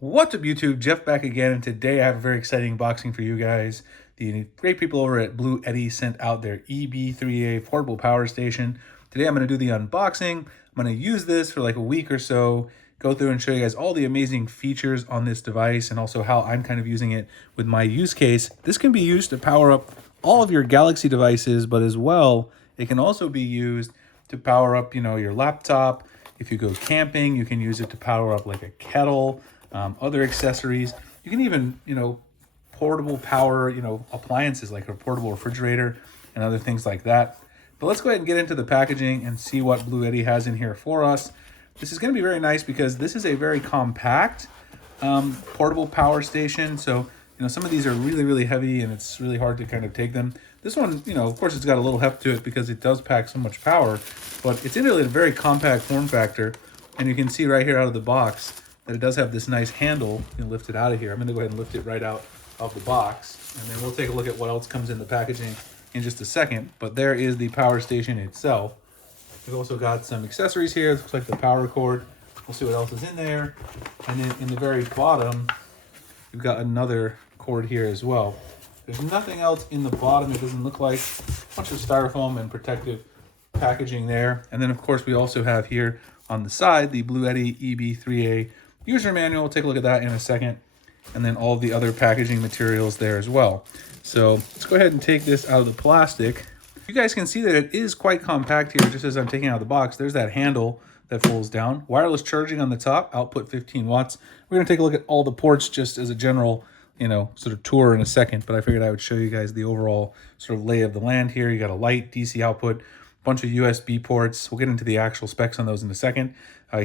What's up, YouTube? Jeff back again, and today I have a very exciting unboxing for you guys. The great people over at Blueti sent out their EB3A portable power station. Today I'm going to do the unboxing. I'm going to use this for like a week or so, go through and show you guys all the amazing features on this device and also how I'm kind of using it with my use case. This can be used to power up all of your Galaxy devices, but as well, it can also be used to power up, your laptop. If you go camping, you can use it to power up like a kettle. Other accessories. You can even, portable power, appliances like a portable refrigerator and other things like that. But let's go ahead and get into the packaging and see what Blueti has in here for us. This is going to be very nice because this is a very compact portable power station. So, some of these are really, really heavy and it's really hard to kind of take them. This one, of course, it's got a little heft to it because it does pack so much power, but it's in really a very compact form factor. And you can see right here out of the box that it does have this nice handle. You can lift it out of here. I'm going to go ahead and lift it right out of the box, and then we'll take a look at what else comes in the packaging in just a second. But there is the power station itself. We've also got some accessories here. It looks like the power cord. We'll see what else is in there. And then in the very bottom, we've got another cord here as well. There's nothing else in the bottom. It doesn't look like. A bunch of styrofoam and protective packaging there. And then, of course, we also have here on the side the Blueti EB3A user manual. We'll take a look at that in a second. And then all the other packaging materials there as well. So let's go ahead and take this out of the plastic. You guys can see that it is quite compact here, just as I'm taking out of the box. There's that handle that folds down. Wireless charging on the top, output 15 watts. We're going to take a look at all the ports just as a general, sort of tour in a second. But I figured I would show you guys the overall sort of lay of the land here. You got a light, DC output, bunch of USB ports. We'll get into the actual specs on those in a second.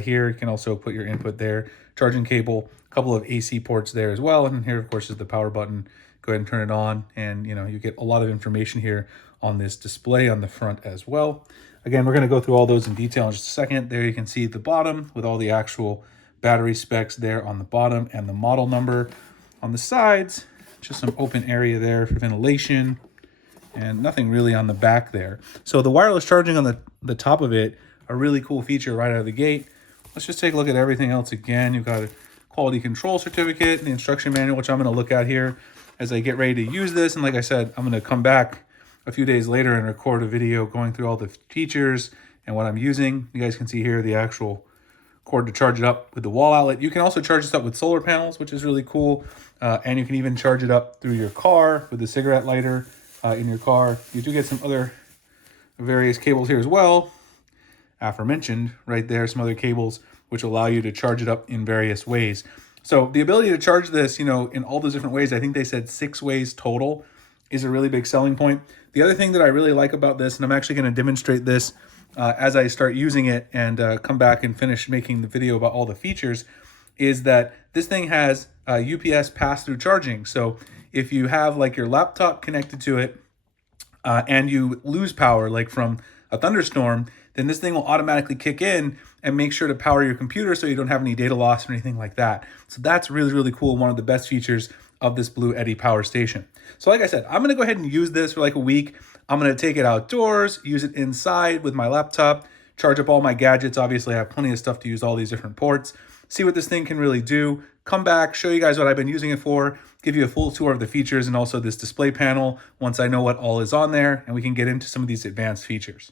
Here you can also put your input there, charging cable, a couple of AC ports there as well. And here, of course, is the power button. Go ahead and turn it on, and you get a lot of information here on this display on the front as well. Again, we're going to go through all those in detail in just a second. There you can see the bottom with all the actual battery specs there on the bottom and the model number. On the sides, just some open area there for ventilation, and nothing really on the back there. So the wireless charging on the top of it, a really cool feature right out of the gate. Let's just take a look at everything else again. You've got a quality control certificate, the instruction manual, which I'm going to look at here as I get ready to use this. And like I said, I'm going to come back a few days later and record a video going through all the features and what I'm using. You guys can see here the actual cord to charge it up with the wall outlet. You can also charge this up with solar panels, which is really cool. And you can even charge it up through your car with the cigarette lighter in your car. You do get some other various cables here as well. Aforementioned right there, some other cables which allow you to charge it up in various ways. So the ability to charge this, in all those different ways, I think they said 6 ways total, is a really big selling point. The other thing that I really like about this, and I'm actually going to demonstrate this as I start using it and come back and finish making the video about all the features, is that this thing has UPS pass-through charging. So if you have like your laptop connected to it and you lose power, like from a thunderstorm, then this thing will automatically kick in and make sure to power your computer so you don't have any data loss or anything like that. So that's really, really cool. One of the best features of this Blueti power station. So like I said, I'm going to go ahead and use this for like a week. I'm going to take it outdoors, use it inside with my laptop, charge up all my gadgets. Obviously, I have plenty of stuff to use all these different ports. See what this thing can really do. Come back, show you guys what I've been using it for, give you a full tour of the features and also this display panel once I know what all is on there, and we can get into some of these advanced features.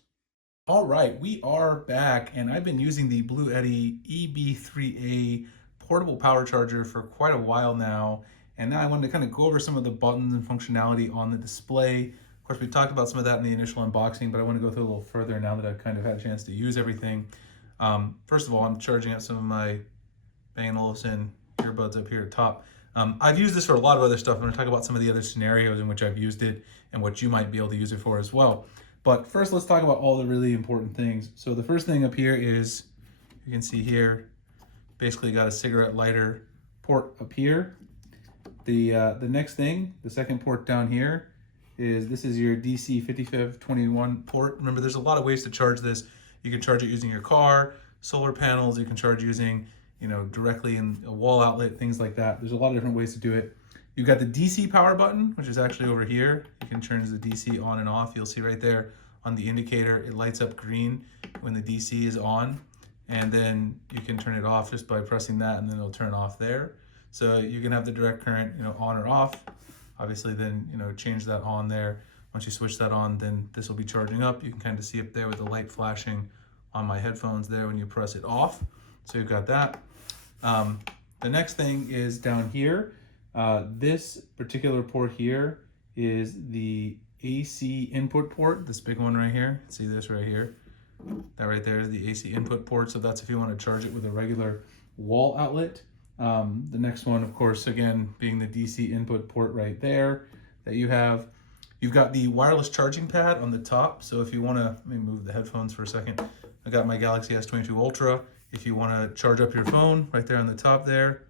All right, we are back, and I've been using the Blueti EB3A portable power charger for quite a while now, and now I wanted to kind of go over some of the buttons and functionality on the display. Of course, we talked about some of that in the initial unboxing, but I want to go through a little further now that I've kind of had a chance to use everything. First of all, I'm charging up some of my Bang & Olufsen earbuds up here at top. I've used this for a lot of other stuff. I'm going to talk about some of the other scenarios in which I've used it and what you might be able to use it for as well. But first, let's talk about all the really important things. So the first thing up here is, you can see here, basically got a cigarette lighter port up here. The next thing, the second port down here, this is your DC 5521 port. Remember, there's a lot of ways to charge this. You can charge it using your car, solar panels, you can charge using, directly in a wall outlet, things like that. There's a lot of different ways to do it. You've got the DC power button, which is actually over here. You can turn the DC on and off. You'll see right there on the indicator, it lights up green when the DC is on. And then you can turn it off just by pressing that, and then it'll turn off there. So you can have the direct current, on or off. Obviously then, change that on there. Once you switch that on, then this will be charging up. You can kind of see up there with the light flashing on my headphones there when you press it off. So you've got that. The next thing is down here. This particular port here is the AC input port, this big one right here. See this right here? That right there is the AC input port. So that's if you want to charge it with a regular wall outlet. The next one, of course, again, being the DC input port right there that you have. You've got the wireless charging pad on the top. So if you want to, let me move the headphones for a second. I got my Galaxy S22 Ultra. If you want to charge up your phone right there on the top there,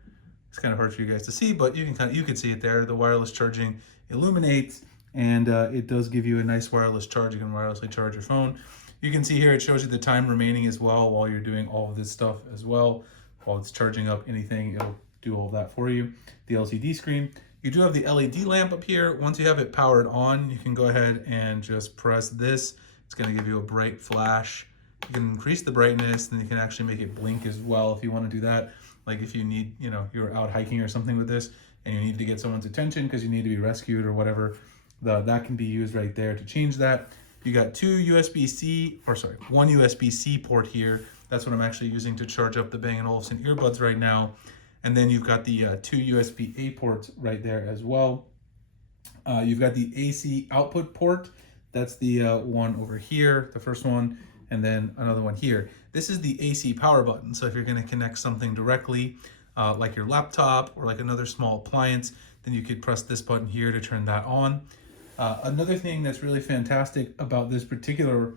it's kind of hard for you guys to see, but you can see it there. The wireless charging illuminates, and it does give you a nice wireless charge. You can wirelessly charge your phone. You can see here it shows you the time remaining as well while you're doing all of this stuff as well. While it's charging up anything, it'll do all of that for you. The LCD screen. You do have the LED lamp up here. Once you have it powered on, you can go ahead and just press this. It's going to give you a bright flash. You can increase the brightness, and you can actually make it blink as well if you want to do that. Like if you need, you're out hiking or something with this and you need to get someone's attention because you need to be rescued or whatever, that can be used right there to change that. You got one USB-C port here. That's what I'm actually using to charge up the Bang & Olufsen earbuds right now. And then you've got the two USB-A ports right there as well. You've got the AC output port. That's the one over here, the first one, and then another one here. This is the AC power button. So if you're going to connect something directly, like your laptop or like another small appliance, then you could press this button here to turn that on. Another thing that's really fantastic about this particular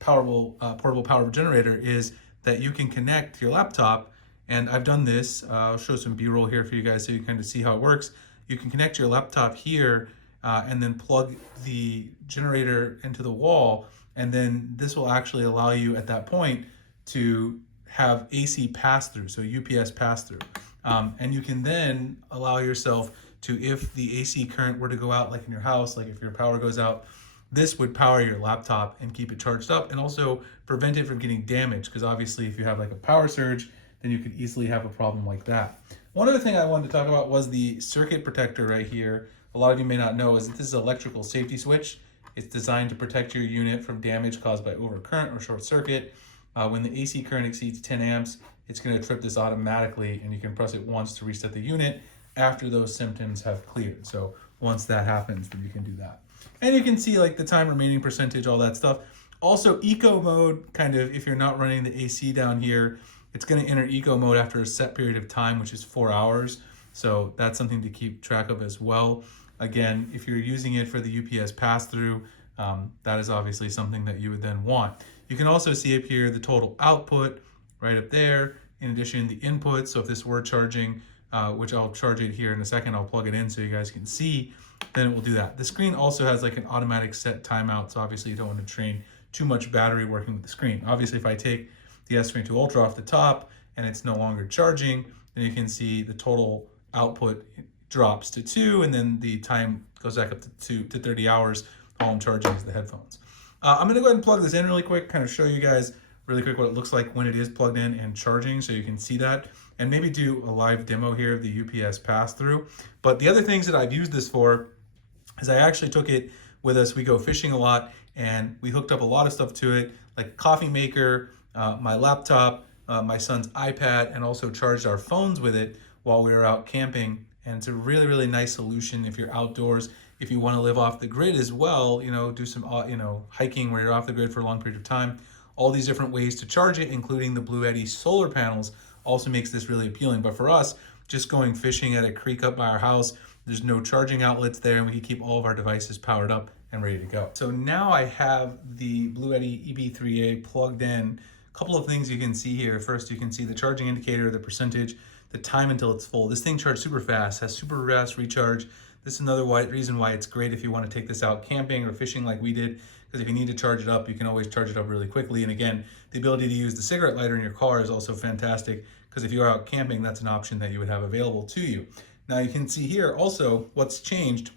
portable power generator is that you can connect your laptop, and I've done this. I'll show some B-roll here for you guys so you kind of see how it works. You can connect your laptop here and then plug the generator into the wall, and then this will actually allow you at that point to have AC pass-through, so UPS pass-through. And you can then allow yourself to, if the AC current were to go out, like in your house, like if your power goes out, this would power your laptop and keep it charged up and also prevent it from getting damaged, because obviously if you have like a power surge, then you could easily have a problem like that. One other thing I wanted to talk about was the circuit protector right here. A lot of you may not know is that this is an electrical safety switch. It's designed to protect your unit from damage caused by overcurrent or short circuit. When the AC current exceeds 10 amps, it's going to trip this automatically, and you can press it once to reset the unit after those symptoms have cleared. So once that happens, then you can do that. And you can see like the time remaining percentage, all that stuff. Also eco mode, kind of if you're not running the AC down here, it's going to enter eco mode after a set period of time, which is 4 hours. So that's something to keep track of as well. Again, if you're using it for the UPS pass-through, that is obviously something that you would then want. You can also see up here the total output right up there. In addition, the input. So if this were charging, which I'll charge it here in a second, I'll plug it in so you guys can see, then it will do that. The screen also has like an automatic set timeout. So obviously you don't want to drain too much battery working with the screen. Obviously, if I take the S22 Ultra off the top and it's no longer charging, then you can see the total output drops to 2, and then the time goes back up to 30 hours. All I'm charging is the headphones. I'm gonna go ahead and plug this in really quick, kind of show you guys really quick what it looks like when it is plugged in and charging, so you can see that, and maybe do a live demo here of the UPS pass-through. But the other things that I've used this for is I actually took it with us. We go fishing a lot, and we hooked up a lot of stuff to it, like a coffee maker, my laptop, my son's iPad, and also charged our phones with it while we were out camping. And it's a really, really nice solution if you're outdoors. If you want to live off the grid as well, do some, hiking where you're off the grid for a long period of time. All these different ways to charge it, including the Blueti solar panels, also makes this really appealing. But for us, just going fishing at a creek up by our house, there's no charging outlets there, and we can keep all of our devices powered up and ready to go. So now I have the Blueti EB3A plugged in. A couple of things you can see here. First, you can see the charging indicator, the percentage, the time until it's full. This thing charged super fast, has super fast recharge. This is another reason why it's great if you want to take this out camping or fishing like we did, because if you need to charge it up, you can always charge it up really quickly. And again, the ability to use the cigarette lighter in your car is also fantastic, because if you're out camping, that's an option that you would have available to you. Now you can see here also what's changed.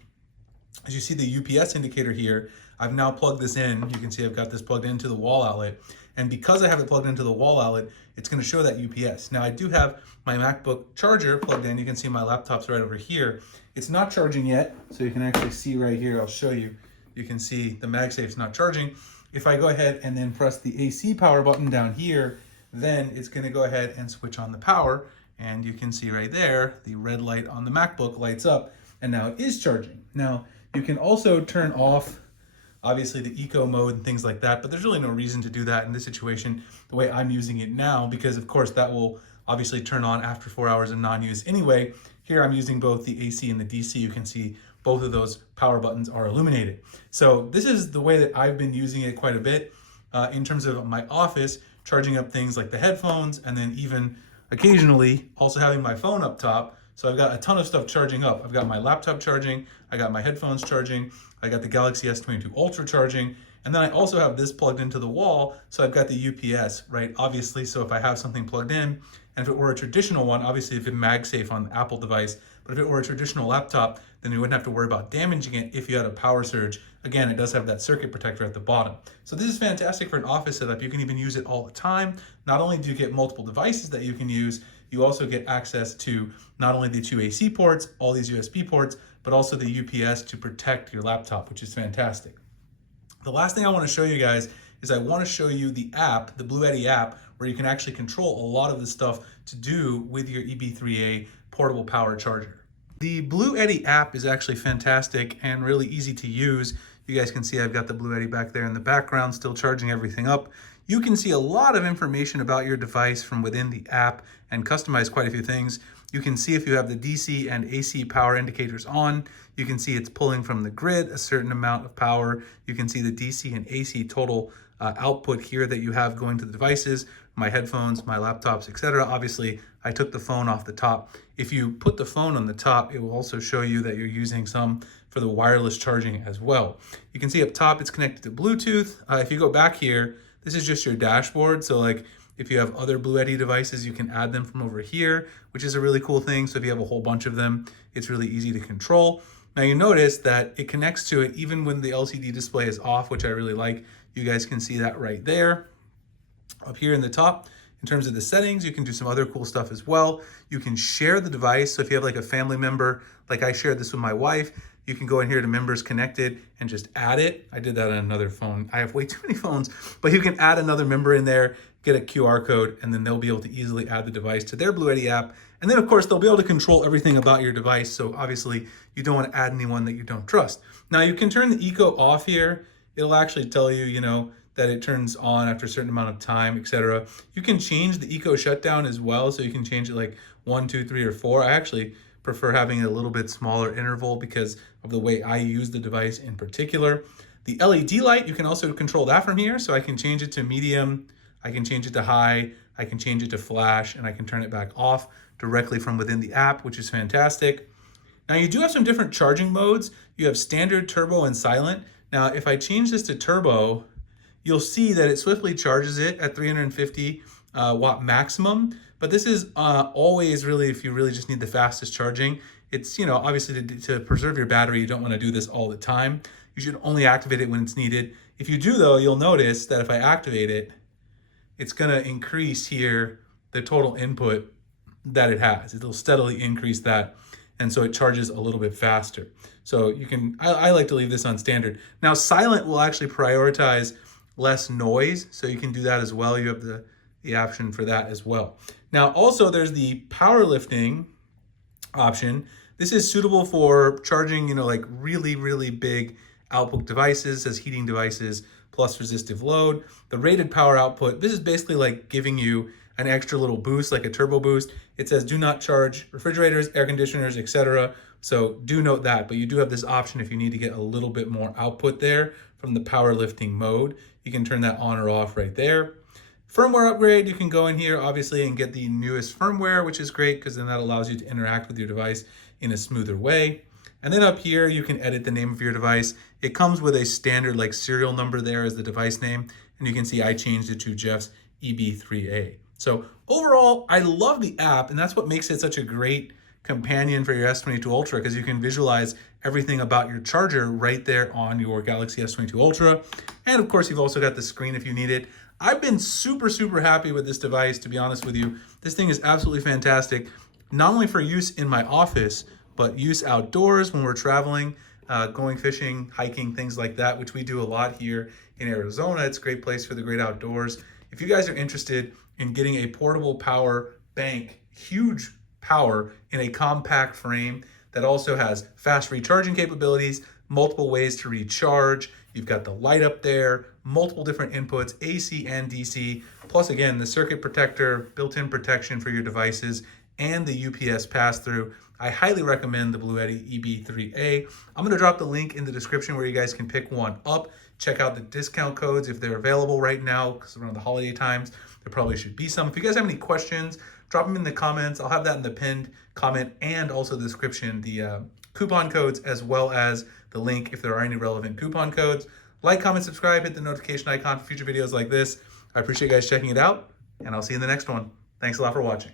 As you see the UPS indicator here, I've now plugged this in. You can see I've got this plugged into the wall outlet. And because I have it plugged into the wall outlet, it's going to show that UPS. Now I do have my MacBook charger plugged in. You can see my laptop's right over here. It's not charging yet, so you can actually see right here. I'll show you. You can see the MagSafe's not charging. If I go ahead and then press the AC power button down here, then it's going to go ahead and switch on the power. And you can see right there, the red light on the MacBook lights up, and now it is charging. Now, you can also turn off, obviously, the eco mode and things like that, but there's really no reason to do that in this situation the way I'm using it now, because of course that will obviously turn on after 4 hours of non-use anyway. Here I'm using both the AC and the DC. You can see both of those power buttons are illuminated. So this is the way that I've been using it quite a bit in terms of my office, charging up things like the headphones, and then even occasionally also having my phone up top. So I've got a ton of stuff charging up. I've got my laptop charging, I got my headphones charging, I got the Galaxy S22 Ultra charging, and then I also have this plugged into the wall, so I've got the UPS, right? Obviously, so if I have something plugged in, and if it were a traditional one, obviously if it's MagSafe on the Apple device, but if it were a traditional laptop, then you wouldn't have to worry about damaging it if you had a power surge. Again, it does have that circuit protector at the bottom. So this is fantastic for an office setup. You can even use it all the time. Not only do you get multiple devices that you can use, you also get access to not only the 2 AC ports, all these USB ports, but also the UPS to protect your laptop, which is fantastic. The last thing I want to show you guys is I want to show you the app, the Blueti app, where you can actually control a lot of the stuff to do with your EB3A portable power charger. The Blueti app is actually fantastic and really easy to use. You guys can see I've got the Blueti back there in the background, still charging everything up. You can see a lot of information about your device from within the app and customize quite a few things. You can see if you have the DC and AC power indicators on. You can see it's pulling from the grid a certain amount of power. You can see the DC and AC total output here that you have going to the devices, my headphones, my laptops, etc. Obviously, I took the phone off the top. If you put the phone on the top, it will also show you that you're using some for the wireless charging as well. You can see up top, it's connected to Bluetooth. If you go back here, this is just your dashboard. So like if you have other Blueti devices, you can add them from over here, which is a really cool thing. So if you have a whole bunch of them, it's really easy to control. Now you notice that it connects to it even when the LCD display is off, which I really like. You guys can see that right there. Up here in the top, in terms of the settings, you can do some other cool stuff as well. You can share the device. So if you have like a family member, like I shared this with my wife, you can go in here to members connected and just add it. I did that on another phone. I have way too many phones, but you can add another member in there, get a QR code, and then they'll be able to easily add the device to their Blueti app. And then of course, they'll be able to control everything about your device. So obviously you don't want to add anyone that you don't trust. Now you can turn the eco off here. It'll actually tell you, that it turns on after a certain amount of time, etc. You can change the eco shutdown as well. So you can change it like 1, 2, 3, or 4. I actually prefer having a little bit smaller interval because of the way I use the device in particular. The LED light, you can also control that from here. So I can change it to medium, I can change it to high, I can change it to flash, and I can turn it back off directly from within the app, which is fantastic. Now you do have some different charging modes. You have standard, turbo, and silent. Now if I change this to turbo, you'll see that it swiftly charges it at 350 watt maximum. But this is always really, if you really just need the fastest charging, it's, obviously to preserve your battery, you don't want to do this all the time. You should only activate it when it's needed. If you do though, you'll notice that if I activate it, it's going to increase here the total input that it has. It'll steadily increase that. And so it charges a little bit faster. So you can, I like to leave this on standard. Now silent will actually prioritize less noise. So you can do that as well. You have the option for that as well. Now also there's the powerlifting option. This is suitable for charging, like really, really big output devices, as heating devices plus resistive load. The rated power output, this is basically like giving you an extra little boost, like a turbo boost. It says do not charge refrigerators, air conditioners, etc. So do note that, but you do have this option if you need to get a little bit more output there from the powerlifting mode. You can turn that on or off right there. Firmware upgrade, you can go in here obviously and get the newest firmware, which is great because then that allows you to interact with your device in a smoother way. And then up here, you can edit the name of your device. It comes with a standard like serial number there as the device name. And you can see I changed it to Jeff's EB3A. So overall, I love the app, and that's what makes it such a great companion for your S22 Ultra, because you can visualize everything about your charger right there on your Galaxy S22 Ultra. And of course, you've also got the screen if you need it. I've been super happy with this device, to be honest with you. This thing is absolutely fantastic, not only for use in my office, but use outdoors when we're traveling, going fishing, hiking, things like that, which we do a lot here in Arizona. It's a great place for the great outdoors. If you guys are interested in getting a portable power bank, huge power in a compact frame that also has fast recharging capabilities, multiple ways to recharge, you've got the light up there, multiple different inputs, AC and DC, plus again, the circuit protector, built-in protection for your devices, and the UPS pass-through. I highly recommend the Blueti EB3A. I'm gonna drop the link in the description where you guys can pick one up. Check out the discount codes if they're available right now, because around the holiday times, there probably should be some. If you guys have any questions, drop them in the comments. I'll have that in the pinned comment and also the description, the coupon codes, as well as the link if there are any relevant coupon codes. Like, comment, subscribe, hit the notification icon for future videos like this. I appreciate you guys checking it out, and I'll see you in the next one. Thanks a lot for watching.